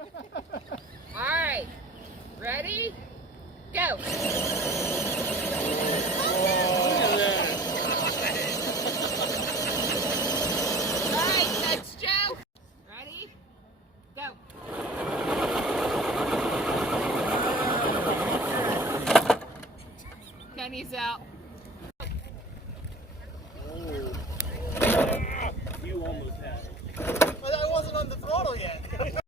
All right, ready? Go. All right, that's Joe. Ready? Go. Kenny's out. You almost had it. But I wasn't on the throttle yet.